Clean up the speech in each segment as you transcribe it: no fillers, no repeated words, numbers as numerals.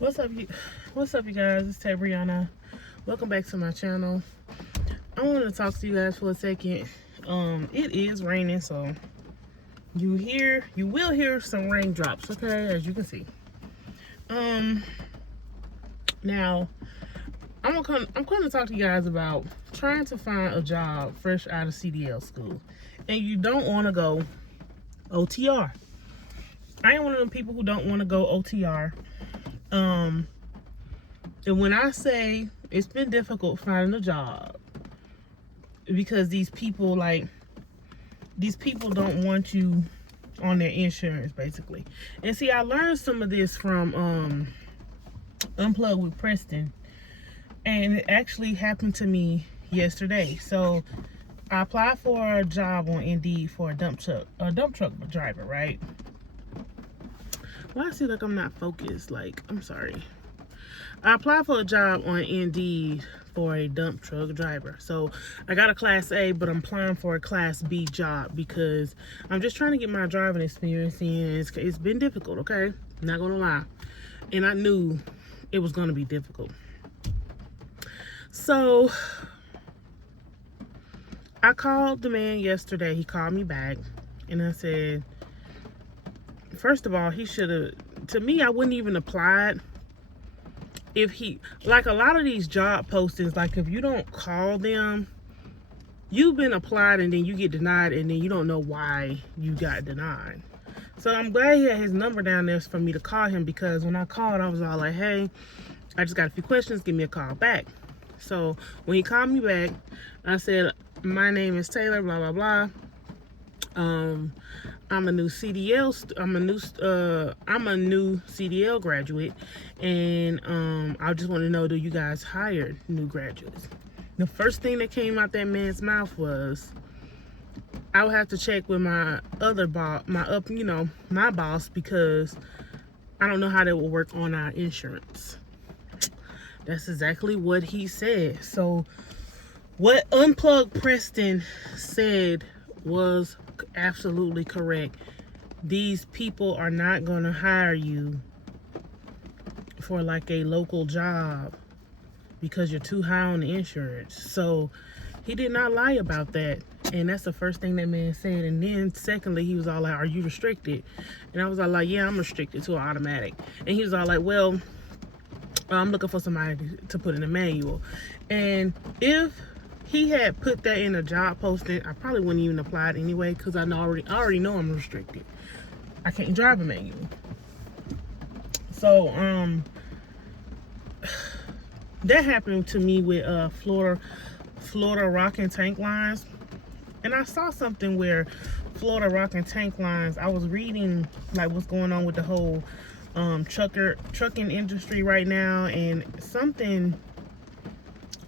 What's up, you guys? It's Tabriana. Welcome back to my channel. I wanted to talk to you guys for a second. It is raining, so you will hear some raindrops, okay, as you can see. Now I'm going to talk to you guys about trying to find a job fresh out of CDL school, and you don't want to go OTR. I am one of them people who don't want to go OTR. And when I say it's been difficult finding a job because these people don't want you on their insurance, basically. And see, I learned some of this from Unplugged with Preston, and it actually happened to me yesterday. So I applied for a job on Indeed for a dump truck driver, right? Well, I see like I'm not focused. Like, I'm sorry. I applied for a job on Indeed for a dump truck driver. So I got a Class A, but I'm applying for a Class B job because I'm just trying to get my driving experience in. It's been difficult, okay? I'm not gonna lie. And I knew it was gonna be difficult. So I called the man yesterday. He called me back and I said, first of all, he should have, to me, I wouldn't even applied. If he, like a lot of these job postings, like if you don't call them, you've been applied and then you get denied and then you don't know why you got denied. So I'm glad he had his number down there for me to call him, because when I called, I was all like, hey, I just got a few questions, give me a call back. So when he called me back, I said, my name is Taylor, blah, blah, blah. I'm a new CDL graduate, and I just want to know, do you guys hire new graduates? The first thing that came out that man's mouth was, I would have to check with my other boss, my boss, because I don't know how that will work on our insurance. That's exactly what he said. So what Unplugged Preston said was absolutely correct. These people are not going to hire you for like a local job because you're too high on the insurance. So he did not lie about that, and that's the first thing that man said. And then secondly, he was all like, are you restricted? And I was all like, yeah, I'm restricted to an automatic. And he was all like, well, I'm looking for somebody to put in a manual. And if he had put that in a job posting, I probably wouldn't even apply it anyway, because I already know I'm restricted. I can't drive a manual. So that happened to me with Florida Rock and Tank Lines. And I saw something where Florida Rock and Tank Lines, I was reading like what's going on with the whole trucking industry right now, and something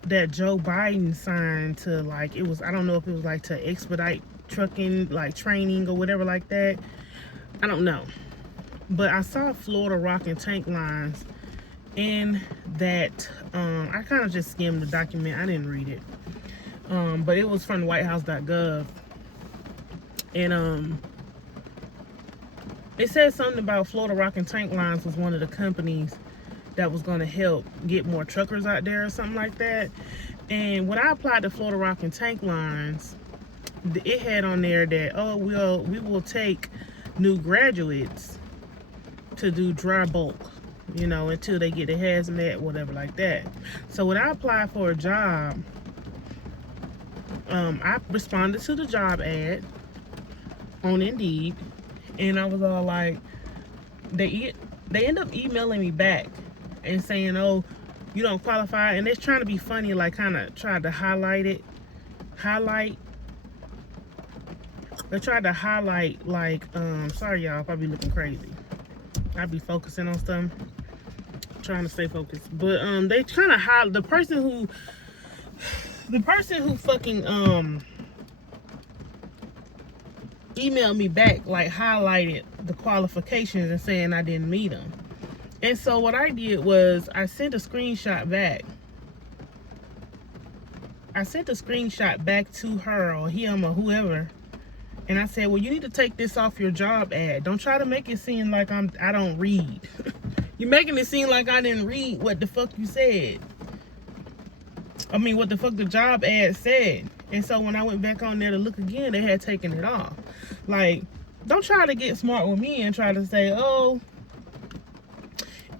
that Joe Biden signed to, like, it was, I don't know if it was like to expedite trucking, like training or whatever like that. I don't know. But I saw Florida Rock and Tank Lines in that, I kind of just skimmed the document. I didn't read it. But it was from whitehouse.gov. And it said something about Florida Rock and Tank Lines was one of the companies that was going to help get more truckers out there or something like that. And when I applied to Florida Rock and Tank Lines, it had on there that, oh, we will take new graduates to do dry bulk, until they get the hazmat, whatever like that. So when I applied for a job, I responded to the job ad on Indeed, and I was all like, they end up emailing me back and saying, oh, you don't qualify. And they're trying to be funny, like kind of tried to they tried to highlight, like, sorry y'all if I be looking crazy. I be focusing on stuff, trying to stay focused. But they kind of highlight the person who fucking emailed me back, like highlighted the qualifications and saying I didn't meet them. And so what I did was I sent a screenshot back. I sent a screenshot back to her or him or whoever, and I said, well, you need to take this off your job ad. Don't try to make it seem like I don't read. You making it seem like I didn't read what the fuck you said. I mean, what the fuck the job ad said. And so when I went back on there to look again, they had taken it off. Like, don't try to get smart with me and try to say, oh,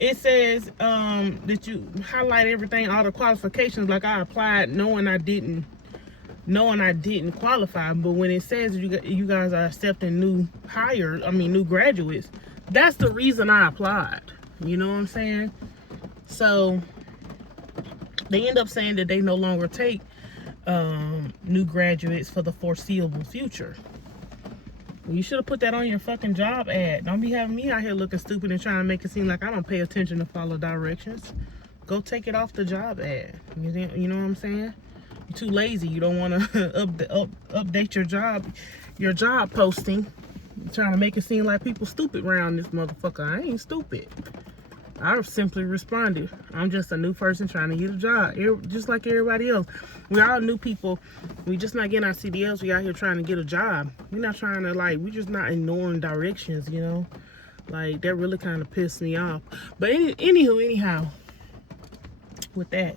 it says that you highlight everything, all the qualifications, like I applied knowing I didn't qualify. But when it says you guys are accepting new graduates, that's the reason I applied. You know what I'm saying? So they end up saying that they no longer take new graduates for the foreseeable future. Well, you should have put that on your fucking job ad. Don't be having me out here looking stupid and trying to make it seem like I don't pay attention to follow directions. Go take it off the job ad. You know what I'm saying? You're too lazy. You don't want to update your job posting. You're trying to make it seem like people stupid around this motherfucker. I ain't stupid. I simply responded. I'm just a new person trying to get a job, just like everybody else. We're all new people. We just not getting our CDLs. We out here trying to get a job. We're not trying to, like, we just not ignoring directions, you know? Like, that really kind of pissed me off. But anyhow, with that,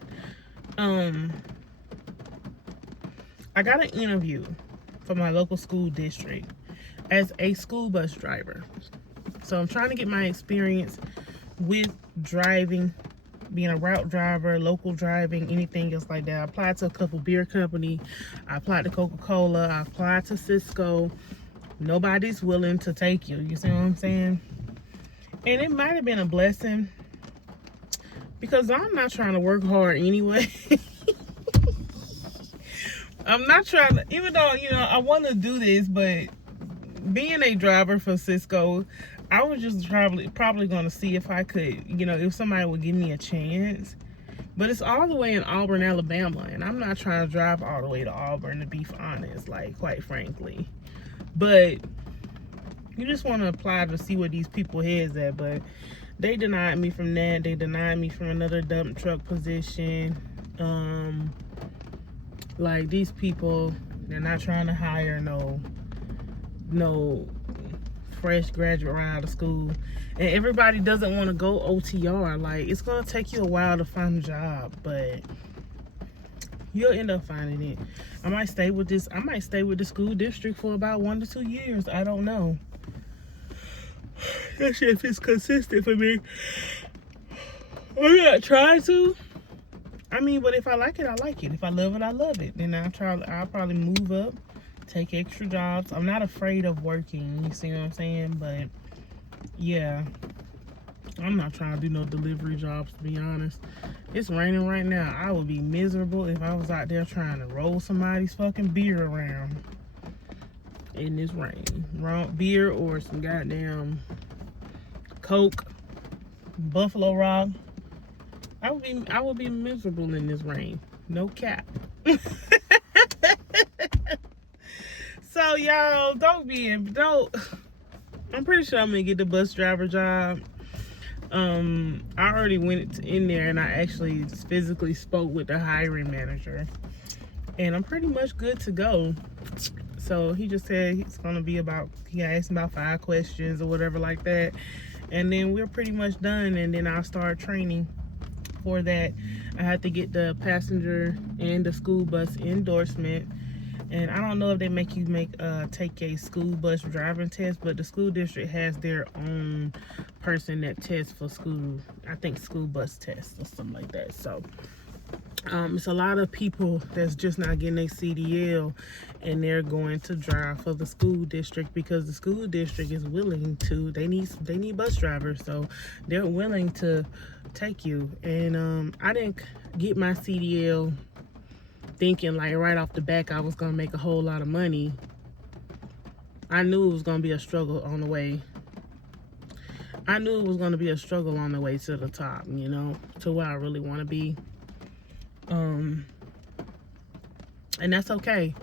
I got an interview for my local school district as a school bus driver. So I'm trying to get my experience with driving, being a route driver, local driving, anything else like that. I applied to a couple beer company. I applied to Coca-Cola. I applied to Cisco. Nobody's willing to take you. You see what I'm saying? And it might have been a blessing because I'm not trying to work hard anyway. I'm not trying to, even though, you know, I want to do this, but being a driver for Cisco, I was just probably going to see if I could, you know, if somebody would give me a chance. But it's all the way in Auburn, Alabama, and I'm not trying to drive all the way to Auburn, to be honest, like, quite frankly. But you just want to apply to see where these people heads at. But they denied me from that. They denied me from another dump truck position. Like, these people, they're not trying to hire no fresh graduate right out of school, and everybody doesn't want to go OTR. Like, it's gonna take you a while to find a job, but you'll end up finding it. I might stay with the school district for about 1 to 2 years. I don't know. That shit, if it's consistent for me, I'm not trying to. I mean, but if I like it, I like it. If I love it, I love it. Then I'll probably move up, take extra jobs. I'm not afraid of working, you see what I'm saying? But yeah, I'm not trying to do no delivery jobs, to be honest. It's raining right now. I would be miserable if I was out there trying to roll somebody's fucking beer around in this rain. Beer or some goddamn Coke, Buffalo Rock. I would be miserable in this rain. No cap. So y'all, I'm pretty sure I'm gonna get the bus driver job. I already went in there and I actually physically spoke with the hiring manager, and I'm pretty much good to go. So he just said it's gonna be he asked about 5 questions or whatever like that, and then we're pretty much done, and then I'll start training. For that, I had to get the passenger and the school bus endorsement, and I don't know if they make you take a school bus driving test, but the school district has their own person that tests for school bus tests or something like that. So it's a lot of people that's just not getting their CDL, and they're going to drive for the school district because the school district is willing to. They need bus drivers, so they're willing to take you. And I didn't get my CDL thinking like right off the back I was gonna make a whole lot of money. I knew it was gonna be a struggle on the way. I knew it was gonna be a struggle on the way to the top, you know, to where I really want to be. And that's okay.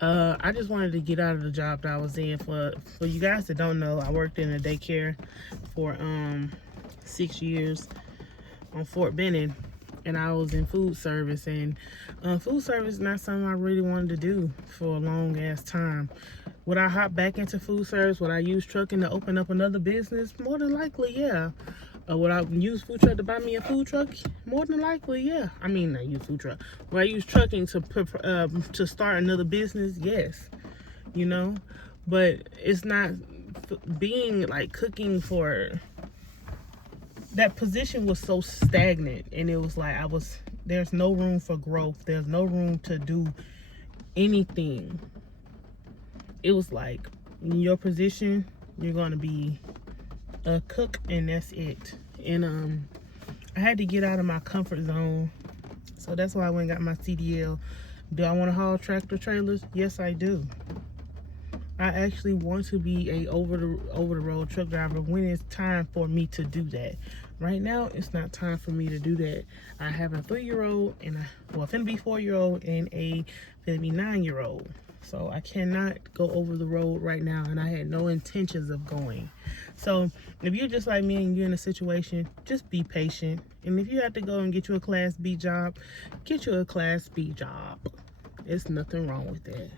I just wanted to get out of the job that I was in. For you guys that don't know, I worked in a daycare for 6 years on Fort Benning, and I was in food service, and food service is not something I really wanted to do for a long ass time. Would I hop back into food service? Would I use trucking to open up another business? More than likely, yeah. Would I use food truck to buy me a food truck? More than likely, yeah. I mean, I use food truck. Would I use trucking to start another business? Yes. You know, but it's not being like cooking for. That position was so stagnant, and it was like there's no room for growth. There's no room to do anything. It was like, in your position, you're gonna be a cook, and that's it. And I had to get out of my comfort zone, so that's why I went and got my CDL. Do I want to haul tractor trailers? Yes, I do. I actually want to be a over the road truck driver when it's time for me to do that. Right now, it's not time for me to do that. I have a 3-year-old and finna be 4-year-old and a finna be 9-year-old. So I cannot go over the road right now, and I had no intentions of going. So if you're just like me and you're in a situation, just be patient. And if you have to go and get you a Class B job, get you a Class B job. There's nothing wrong with that.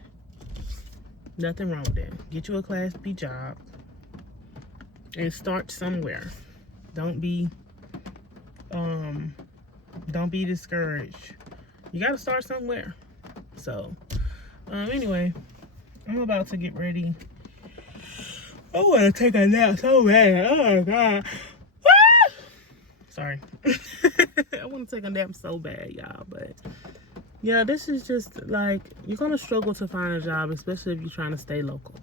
Nothing wrong with that. Get you a Class B job and start somewhere. Don't be discouraged. You gotta start somewhere. So anyway, I'm about to get ready. I want to take a nap so bad. Oh god. Sorry. I want to take a nap so bad, y'all, but yeah, this is just like, you're gonna struggle to find a job, especially if you're trying to stay local.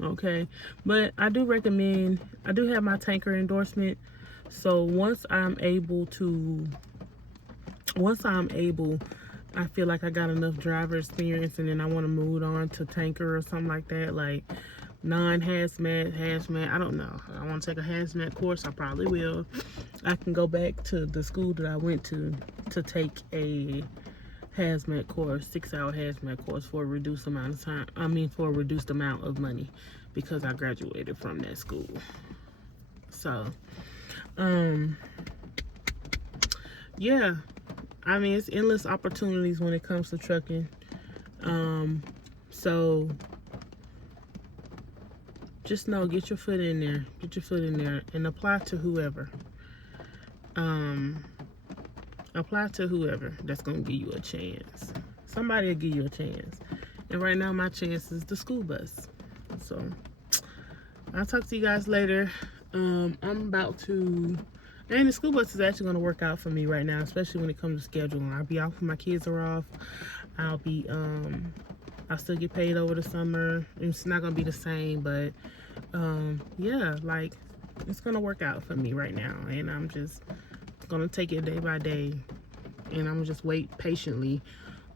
Okay, but I do recommend, I do have my tanker endorsement. So once I'm able, I feel like I got enough driver experience, and then I want to move on to tanker or something like that, like hazmat. I don't know. I want to take a hazmat course. I probably will. I can go back to the school that I went to take a hazmat course, 6-hour hazmat course for a reduced amount of time. For a reduced amount of money, because I graduated from that school. So, yeah, it's endless opportunities when it comes to trucking. So just know, get your foot in there, and apply to whoever. Apply to whoever that's gonna give you a chance. Somebody will give you a chance. And right now, my chance is the school bus. So I'll talk to you guys later. I'm about to, and the school bus is actually gonna work out for me right now, especially when it comes to scheduling. I'll be off when my kids are off. I'll still get paid over the summer. It's not gonna be the same, but yeah, like, it's gonna work out for me right now, and I'm just gonna take it day by day, and I'm just wait patiently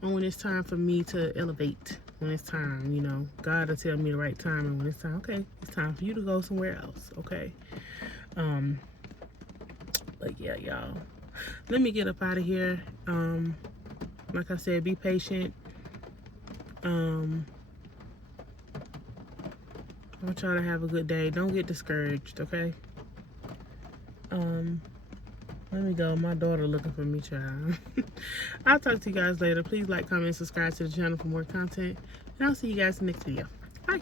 on when it's time for me to elevate. When it's time, God will tell me the right time, and when it's time, okay, it's time for you to go somewhere else. Okay. But yeah, y'all, let me get up out of here. Like I said, be patient. I want y'all to have a good day. Don't get discouraged, okay? Let me go. My daughter looking for me, child. I'll talk to you guys later. Please like, comment, subscribe to the channel for more content. And I'll see you guys in the next video. Bye.